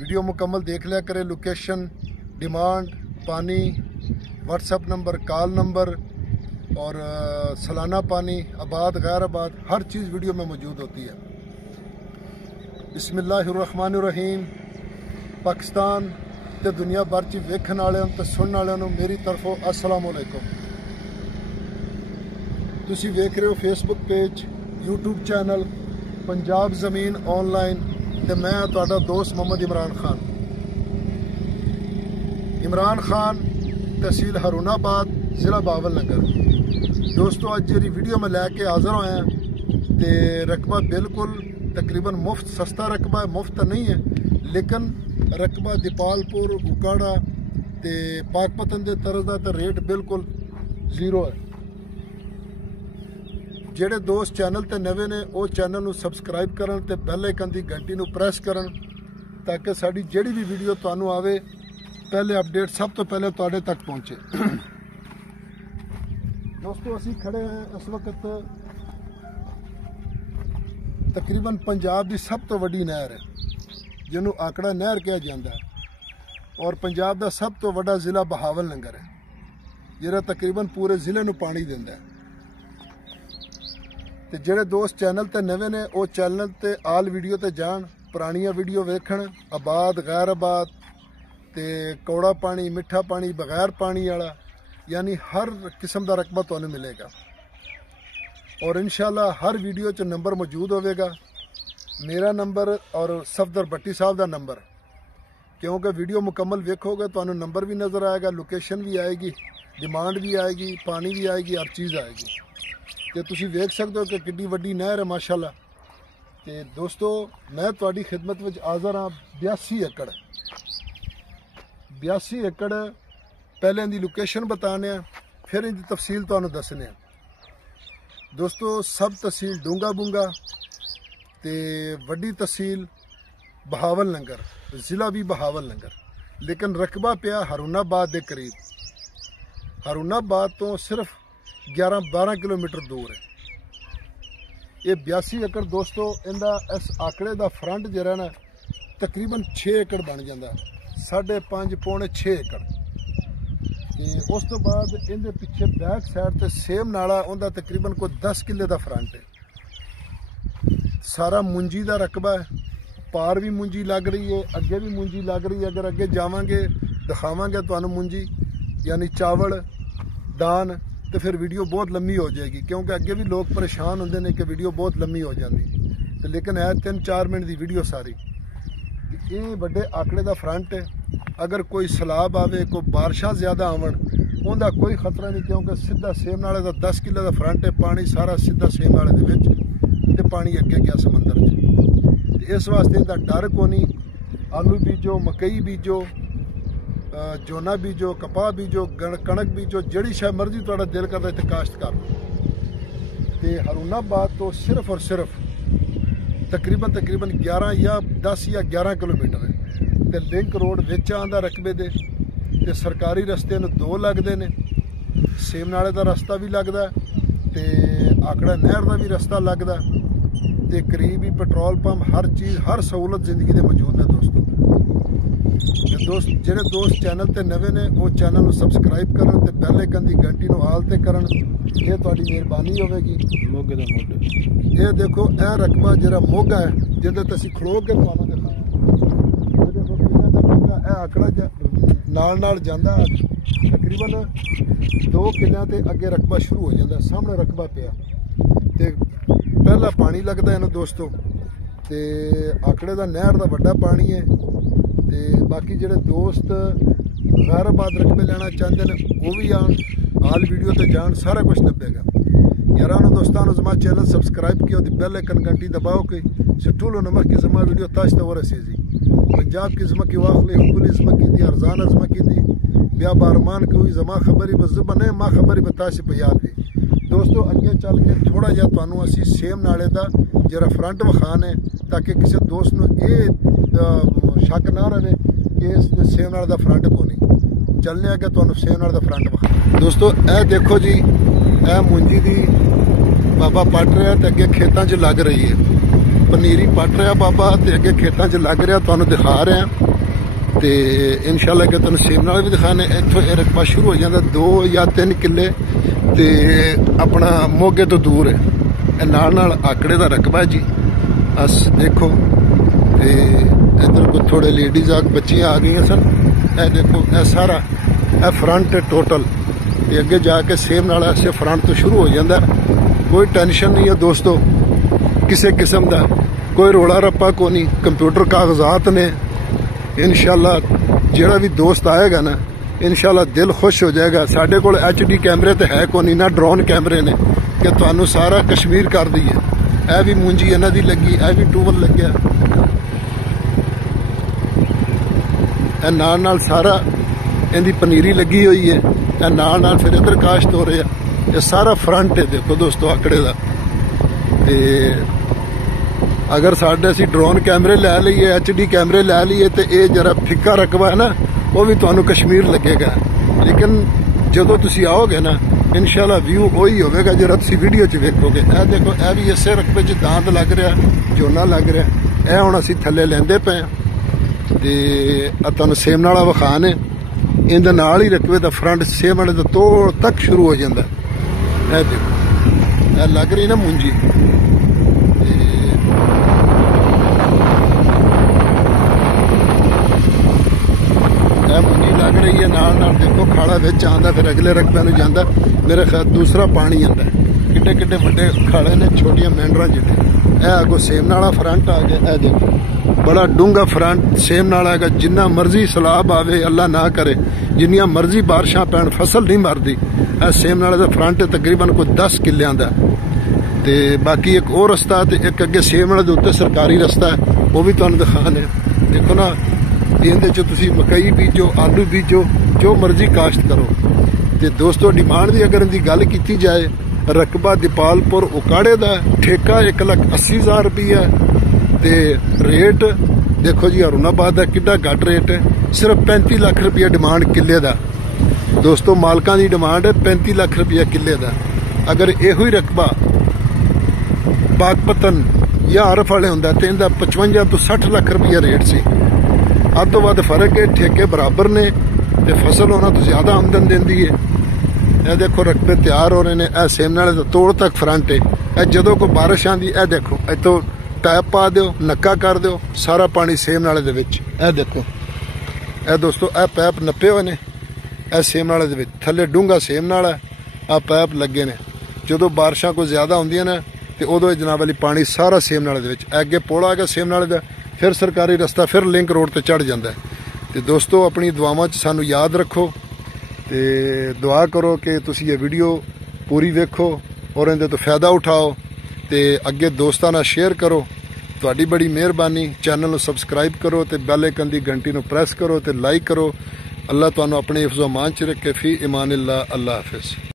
Video मुकम्मल देख लिया करें। लोकेशन, डिमांड, पानी, व्हाट्सएप नंबर, कॉल नंबर और सालाना पानी, आबाद गैर आबाद, हर चीज़ वीडियो में मौजूद होती है। बिस्मिल्लाहिर्रहमानिर्रहीम। पाकिस्तान ते दुनिया भर च वेखण वालियां ते सुनने वालियां मेरी तरफों अस्सलाम वालेकुम। तुसी वेख रहे हो Facebook page, YouTube channel Punjab ज़मीन ऑनलाइन ते मैं तुहाडा दोस्त मोहम्मद इमरान खान। इमरान खान, तहसील हरूनाबाद, ज़िला बहावल नगर। दोस्तों अज जी वीडियो में लैके हाज़र होए हैं ते रकबा बिल्कुल तकरीबन मुफ्त, सस्ता रकबा है, मुफ्त तो नहीं है लेकिन रकबा दीपालपुर, उकाड़ा ते पाकपतन के तरज का तो रेट बिल्कुल जीरो है। ਜਿਹੜੇ दोस्त चैनल ते नवे ने वो चैनल ਨੂੰ सबसक्राइब करन ते बैल आइकन की घंटी ਨੂੰ प्रेस करन ताकि साड़ी ਜਿਹੜੀ भी वीडियो ਤੁਹਾਨੂੰ आवे पहले अपडेट सब तो पहले ਤੁਹਾਡੇ तक पहुँचे। दोस्तों असी खड़े हैं इस वक्त तकरीबन पंजाब की सब तो वड्डी नहर है जिन्हों आकड़ा नहर कहा जाता है और पंजाब का सब तो वड्डा ज़िला बहावल नगर है जिहड़ा तकरीबन पूरे ज़िले नूं पानी दिंदा है। ते जिहड़े दोस्त चैनल ते नवे ने वो चैनल ते आल वीडियो ते जान, पुरानियां वीडियो वेखण, आबाद गैर आबाद ते कौड़ा पानी, मिठा पानी, बगैर पानी वाला, यानी हर किस्म का रकबा तुहानूं मिलेगा और इंशाल्लाह हर वीडियो च नंबर मौजूद होवेगा। मेरा नंबर और सफदर भट्टी साहब का नंबर, क्योंकि वीडियो मुकम्मल वेखोगे तो नंबर भी नज़र आएगा, लोकेशन भी आएगी, डिमांड भी आएगी, पानी भी आएगी, हर चीज़ आएगी। तो तुसी वेख सकते हो कि कितनी वड्डी नहर है माशाल्लाह। तो दोस्तों मैं तुहाडी खिदमत विच हाज़र हाँ। 82 एकड़, 82 एकड़ पहले इनकी लोकेशन बताने, फिर इनकी तफसील तुहानूं दसने। दोस्तों सब तहसील डूंगा बूंगा ते वड्डी तहसील बहावल नगर, ज़िला भी बहावल नगर, लेकिन रकबा पिया हरूनाबाद के करीब। हरूनाबाद तो सिर्फ 11-12 किलोमीटर दूर है। ये 82 एकड़ दोस्तों इनका इस आंकड़े का फ्रंट जरा ना तकरीबन 6 एकड़ बन जाता, 5.5 पौने 6 एकड़। उस तो बाद इनके पिछे बैक साइड से सेम नाला उनका तकरीबन कोई 10 किले का फ्रंट है। सारा मुंजी का रकबा है, पार भी मुंजी लग रही है, अगे भी मुंजी लग रही है। अगर अगे जावांगे दिखावांगे तो मुंजी यानी चावल दान, तो फिर वीडियो बहुत लंबी हो जाएगी क्योंकि अगे भी लोग परेशान होंगे ने कि वीडियो बहुत लंबी हो जाती। तो लेकिन है 3-4 मिनट की वीडियो सारी। ये बड़े आंकड़े का फ्रंट है। अगर कोई सैलाब आवे, कोई बारिशां ज़्यादा आवन, उनका कोई खतरा नहीं क्योंकि सीधा सेम नाले का 10 किले का फ्रंट है। पानी सारा सीधा सेम नाले दे विच ते पानी अगे गया समंदर च। इस वास्ते इनका डर कोनी। आलू बीजो, मकई बीजो, झोना बीजो, कपाह बीजो, कणक बीजो, जिहड़ी शायद मर्जी तुहाडा दिल करदा इत्थे काश्त कर लो। ते हरूनाबाद तो सिर्फ और सिर्फ तकरीबन 11 या 10 या 11 किलोमीटर है। ते लिंक रोड विच आंदा रकबे दे ते सरकारी रस्ते नूं 2 लगदे ने। सेम नाले का रस्ता भी लगदा ते आकड़ा नहर का भी रस्ता लगदा ते करीब ही पेट्रोल पंप, हर चीज़, हर सहूलत जिंदगी दे मौजूद है दोस्तों। ਜਿਹੜੇ दोस्त चैनल ते नवे ने वो चैनल ਨੂੰ सबसक्राइब करन ते बैल आइकन की घंटी ਨੂੰ आल ते करन, ये तुहाडी मेहरबानी होवेगी। मोगे दा मोगे ये देखो यह रकबा जरा मोगा है जिहदे ते असीं खलो के तुहानूं दिखावांगे। ये देखो किन्ना दा मोगा, यह आंकड़ा नाल जांदा तकरीबन 2 किलियां ते अगे रकबा शुरू हो जाता। सामने रकबा पिया ते पहला पानी लगता इन्हूं दोस्तों। ते आंकड़े का नहर का वड्डा पानी है। ते बाकी जिहड़े दोस्त गैर आबाद रकबे लेना चाहते हैं वो भी आन, आल वीडियो ते जान, सारा कुछ लभेगा। यारानो दोस्तानो जमा चैनल सबसक्राइब किया, बेल आइकन घंटी दबाओ कि सटूलो नमक की जमा वीडियो ताश तवर सीजी पंजाब की जमा की वाखले हुकुल जमा की दी अरजान जमा की दी ब्या बारमान की हुई जमा खबरी बने माँ खबरी बताशी पे याद भी। दोस्तों अगे चल के थोड़ा जिहा तुहानूं असीं सेम नाले का जरा फ्रंट विखाने ताकि किसी दोस्त नूं ये शक ना रहे कि इस सेम नाले का फ्रंट को नहीं चलने अगे तुहानूं सेम नाले का फ्रंट विखा। दोस्तों ए देखो जी, ए मुंजी दी बाबा पट रहा तो अगे खेतों च लग रही है, पनीरी पट रहा बाबा तो अगे खेतों च लग रहा, तुहानूं दिखा रहे हैं। ਤੇ ਇਨਸ਼ਾਅੱਲਾ ਕਿ ਤੁਹਾਨੂੰ ਸੇਮ ਨਾਲ ਵੀ ਦਿਖਾਣੇ। ਇੱਥੋਂ ਇਹ ਰਕਬਾ ਸ਼ੁਰੂ ਹੋ ਜਾਂਦਾ 2 ਜਾਂ 3 ਕਿੱਲੇ ਤੇ ਆਪਣਾ ਮੋਗੇ ਤੋਂ ਦੂਰ ਹੈ। ਇਹ ਨਾਲ ਆਕੜੇ ਦਾ ਰਕਬਾ ਜੀ। ਅਸ ਦੇਖੋ ਤੇ ਇੱਧਰ ਕੋਈ ਥੋੜੇ ਲੇਡੀਜ਼ ਆ ਬੱਚੀਆਂ ਆ ਗਈਆਂ ਸਨ। ਇਹ ਦੇਖੋ ਇਹ ਸਾਰਾ ਇਹ ਫਰੰਟ ਟੋਟਲ ਤੇ ਅੱਗੇ ਜਾ ਕੇ ਸੇਮ ਨਾਲ ਐਸੇ ਫਰੰਟ ਤੋਂ ਸ਼ੁਰੂ ਹੋ ਜਾਂਦਾ। ਕੋਈ ਟੈਨਸ਼ਨ ਨਹੀਂ ਹੈ ਦੋਸਤੋ ਕਿਸੇ ਕਿਸਮ ਦਾ, ਕੋਈ ਰੋਲਾ ਰੱਪਾ ਕੋਈ ਨਹੀਂ। ਕੰਪਿਊਟਰ ਕਾਗਜ਼ਾਤ ਨੇ। ਇਨਸ਼ਾਅੱਲਾ ਜਿਹੜਾ ਵੀ ਦੋਸਤ ਆਏਗਾ ਨਾ ਇਨਸ਼ਾਅੱਲਾ ਦਿਲ ਖੁਸ਼ ਹੋ ਜਾਏਗਾ। ਸਾਡੇ ਕੋਲ HD ਕੈਮਰੇ ਤੇ ਹੈ ਕੋਈ ਨਹੀਂ, ਨਾ ਡਰੋਨ ਕੈਮਰੇ ਨੇ ਕਿ ਤੁਹਾਨੂੰ ਸਾਰਾ ਕਸ਼ਮੀਰ ਕਰ ਦਈਏ। ਇਹ ਵੀ ਮੁੰਜੀ ਇਹਨਾਂ ਦੀ ਲੱਗੀ, ਇਹ ਵੀ ਟੂਬਲ ਲੱਗਿਆ। ਇਹ ਨਾਲ ਸਾਰਾ ਇਹਦੀ ਪਨੀਰੀ ਲੱਗੀ ਹੋਈ ਹੈ। ਇਹ ਨਾਲ ਫਿਰ ਇੱਧਰ ਕਾਸ਼ਤ ਹੋ ਰਿਹਾ। ਇਹ ਸਾਰਾ ਫਰੰਟ ਹੈ ਦੇਖੋ ਦੋਸਤੋ ਆਕੜੇ ਦਾ। ਤੇ ਅਗਰ ਸਾਡੇ ਅਸੀਂ ਡਰੋਨ ਕੈਮਰੇ ਲੈ ਲਈਏ, HD ਕੈਮਰੇ ਲੈ ਲਈਏ ਤੇ ਇਹ ਜਰਾ ਫਿੱਕਾ ਰਕਬਾ ਹੈ ਨਾ ਉਹ ਵੀ ਤੁਹਾਨੂੰ ਕਸ਼ਮੀਰ ਲੱਗੇਗਾ। ਲੇਕਿਨ ਜਦੋਂ ਤੁਸੀਂ ਆਓਗੇ ਨਾ ਇਨਸ਼ਾਅੱਲਾ ਵਿਊ ਉਹੀ ਹੋਵੇਗਾ ਜਿਹੜਾ ਤੁਸੀਂ ਵੀਡੀਓ 'ਚ ਵੇਖੋਗੇ। ਇਹ ਦੇਖੋ ਇਹ ਵੀ ਇਸੇ ਰਕਬੇ 'ਚ ਦਾਂਦ ਲੱਗ ਰਿਹਾ, ਝੋਨਾ ਲੱਗ ਰਿਹਾ। ਇਹ ਹੁਣ ਅਸੀਂ ਥੱਲੇ ਲੈਂਦੇ ਪਏ ਤੇ ਤੁਹਾਨੂੰ ਸੇਮ ਨਾਲਾ ਵਿਖਾ ਨੇ। ਇਹਦੇ ਨਾਲ ਹੀ ਰਕਬੇ ਦਾ ਫਰੰਟ ਸੇਮ ਵਾਲੇ ਦਾ ਤੋੜ ਤੱਕ ਸ਼ੁਰੂ ਹੋ ਜਾਂਦਾ। ਇਹ ਦੇਖੋ ਇਹ ਲੱਗ ਰਹੀ ਨਾ ਮੁੰਜੀ। ਮੁੰਜੀ ਲੱਗ ਰਹੀ ਹੈ ਨਾਲ ਦੇਖੋ ਖਾੜਾ ਵਿੱਚ ਆਉਂਦਾ ਫਿਰ ਅਗਲੇ ਰਕਬੇ ਨੂੰ ਜਾਂਦਾ। ਮੇਰੇ ਖਿਆਲ ਦੂਸਰਾ ਪਾਣੀ ਆਉਂਦਾ। ਕਿੱਡੇ ਵੱਡੇ ਖਾੜੇ ਨੇ, ਛੋਟੀਆਂ ਮੈਂਡਰਾਂ ਜਿੱਡੇ। ਇਹ ਅੱਗੋਂ ਸੇਮ ਨਾਲਾ ਫਰੰਟ ਆ ਗਿਆ। ਇਹ ਦੇਖੋ ਬੜਾ ਡੂੰਘਾ ਫਰੰਟ ਸੇਮ ਨਾਲਾ ਹੈਗਾ। ਜਿੰਨਾ ਮਰਜ਼ੀ ਸਲਾਬ ਆਵੇ ਅੱਲਾ ਨਾ ਕਰੇ, ਜਿੰਨੀਆਂ ਮਰਜ਼ੀ ਬਾਰਿਸ਼ਾਂ ਪੈਣ ਫਸਲ ਨਹੀਂ ਮਰਦੀ। ਇਹ ਸੇਮ ਨਾਲੇ ਦਾ ਫਰੰਟ ਤਕਰੀਬਨ ਕੋਈ 10 ਕਿੱਲਿਆਂ ਦਾ। ਤੇ ਬਾਕੀ ਇੱਕ ਹੋਰ ਰਸਤਾ ਤੇ ਇੱਕ ਅੱਗੇ ਸੇਮ ਨਾਲੇ ਦੇ ਉੱਤੇ ਸਰਕਾਰੀ ਰਸਤਾ ਹੈ, ਉਹ ਵੀ ਤੁਹਾਨੂੰ ਦਿਖਾਣੇ। ਦੇਖੋ ਨਾ ਇਹਦੇ 'ਚ ਤੁਸੀਂ ਮਕਈ ਬੀਜੋ, ਆਲੂ ਬੀਜੋ, ਜੋ ਮਰਜ਼ੀ ਕਾਸ਼ਤ ਕਰੋ। ਤੇ ਦੋਸਤੋ ਡਿਮਾਂਡ ਦੀ ਅਗਰ ਇਹਦੀ ਗੱਲ ਕੀਤੀ ਜਾਏ, ਰਕਬਾ ਦੀਪਾਲਪੁਰ ਉਕਾੜੇ ਦਾ ਠੇਕਾ 1,80,000 ਰੁਪਈਆ ਤੇ ਰੇਟ ਦੇਖੋ ਜੀ ਹਰੂਨਾਬਾਦ ਦਾ ਕਿੱਡਾ ਘੱਟ ਰੇਟ ਹੈ। ਸਿਰਫ 35 ਲੱਖ ਰੁਪਈਆ ਡਿਮਾਂਡ ਕਿੱਲੇ ਦਾ। ਦੋਸਤੋ ਮਾਲਕਾਂ ਦੀ ਡਿਮਾਂਡ ਹੈ 35 ਲੱਖ ਰੁਪਈਆ ਕਿੱਲੇ ਦਾ। ਅਗਰ ਇਹੋ ਹੀ ਰਕਬਾ ਬਾਗਪਤਨ ਜਾਂ ਹਰਫ ਵਾਲੇ ਹੁੰਦਾ ਤੇ ਇਹਦਾ 55 ਤੋਂ 60 ਲੱਖ ਰੁਪਈਆ ਰੇਟ ਸੀ। ਅੱਧ ਤੋਂ ਵੱਧ ਫਰਕ ਹੈ। ਠੇਕੇ ਬਰਾਬਰ ਨੇ ਤੇ ਫਸਲ ਉਹਨਾਂ ਤੋਂ ਜ਼ਿਆਦਾ ਆਮਦਨ ਦਿੰਦੀ ਹੈ। ਇਹ ਦੇਖੋ ਰਕਬੇ ਤਿਆਰ ਹੋ ਰਹੇ ਨੇ। ਇਹ ਸੇਮ ਨਾਲੇ ਦਾ ਤੋੜ ਤੱਕ ਫਰੰਟ ਹੈ। ਇਹ ਜਦੋਂ ਕੋਈ ਬਾਰਿਸ਼ ਆਂਦੀ ਇਹ ਦੇਖੋ ਇੱਥੋਂ ਟੈਪ ਪਾ ਦਿਓ, ਨੱਕਾ ਕਰ ਦਿਓ, ਸਾਰਾ ਪਾਣੀ ਸੇਮ ਨਾਲੇ ਦੇ ਵਿੱਚ। ਇਹ ਦੇਖੋ ਇਹ ਦੋਸਤੋ ਇਹ ਪੈਪ ਨੱਪੇ ਹੋਏ ਨੇ। ਇਹ ਸੇਮ ਨਾਲੇ ਦੇ ਵਿੱਚ ਥੱਲੇ ਡੂੰਘਾ ਸੇਮ ਨਾਲਾ, ਆ ਪੈਪ ਲੱਗੇ ਨੇ। ਜਦੋਂ ਬਾਰਿਸ਼ਾਂ ਕੋਈ ਜ਼ਿਆਦਾ ਹੁੰਦੀਆਂ ਨੇ ਤੇ ਉਦੋਂ ਜਨਾਬ ਵਾਲੀ ਪਾਣੀ ਸਾਰਾ ਸੇਮ ਨਾਲੇ ਦੇ ਵਿੱਚ। ਅੱਗੇ ਪੁਲ ਆ ਗਿਆ ਸੇਮ ਨਾਲੇ ਦਾ, ਫਿਰ ਸਰਕਾਰੀ ਰਸਤਾ, ਫਿਰ ਲਿੰਕ ਰੋਡ ਤੇ ਚੜ ਜਾਂਦਾ। ਤੇ ਦੋਸਤੋ ਆਪਣੀ ਦੁਆਵਾਂ 'ਚ ਸਾਨੂੰ ਯਾਦ ਰੱਖੋ ਤੇ ਦੁਆ ਕਰੋ ਕਿ ਤੁਸੀਂ ਇਹ ਵੀਡੀਓ ਪੂਰੀ ਵੇਖੋ ਔਰ ਇਹਦੇ ਤੋਂ ਫਾਇਦਾ ਉਠਾਓ ਤੇ ਅੱਗੇ ਦੋਸਤਾਂ ਨਾਲ ਸ਼ੇਅਰ ਕਰੋ। ਤੁਹਾਡੀ ਬੜੀ ਮਿਹਰਬਾਨੀ। ਚੈਨਲ ਨੂੰ ਸਬਸਕ੍ਰਾਈਬ ਕਰੋ ਤੇ ਬੈਲ ਆਈਕਨ ਦੀ ਘੰਟੀ ਨੂੰ ਪ੍ਰੈਸ ਕਰੋ ਤੇ ਲਾਈਕ ਕਰੋ। ਅੱਲਾ ਤੁਹਾਨੂੰ ਆਪਣੇ ਹਿਫਜ਼ੋ ਅਮਾਨ 'ਚ ਰੱਖੇ। ਫੀ ਇਮਾਨ ਅੱਲਾ। ਅੱਲਾ ਹਾਫਿਜ਼।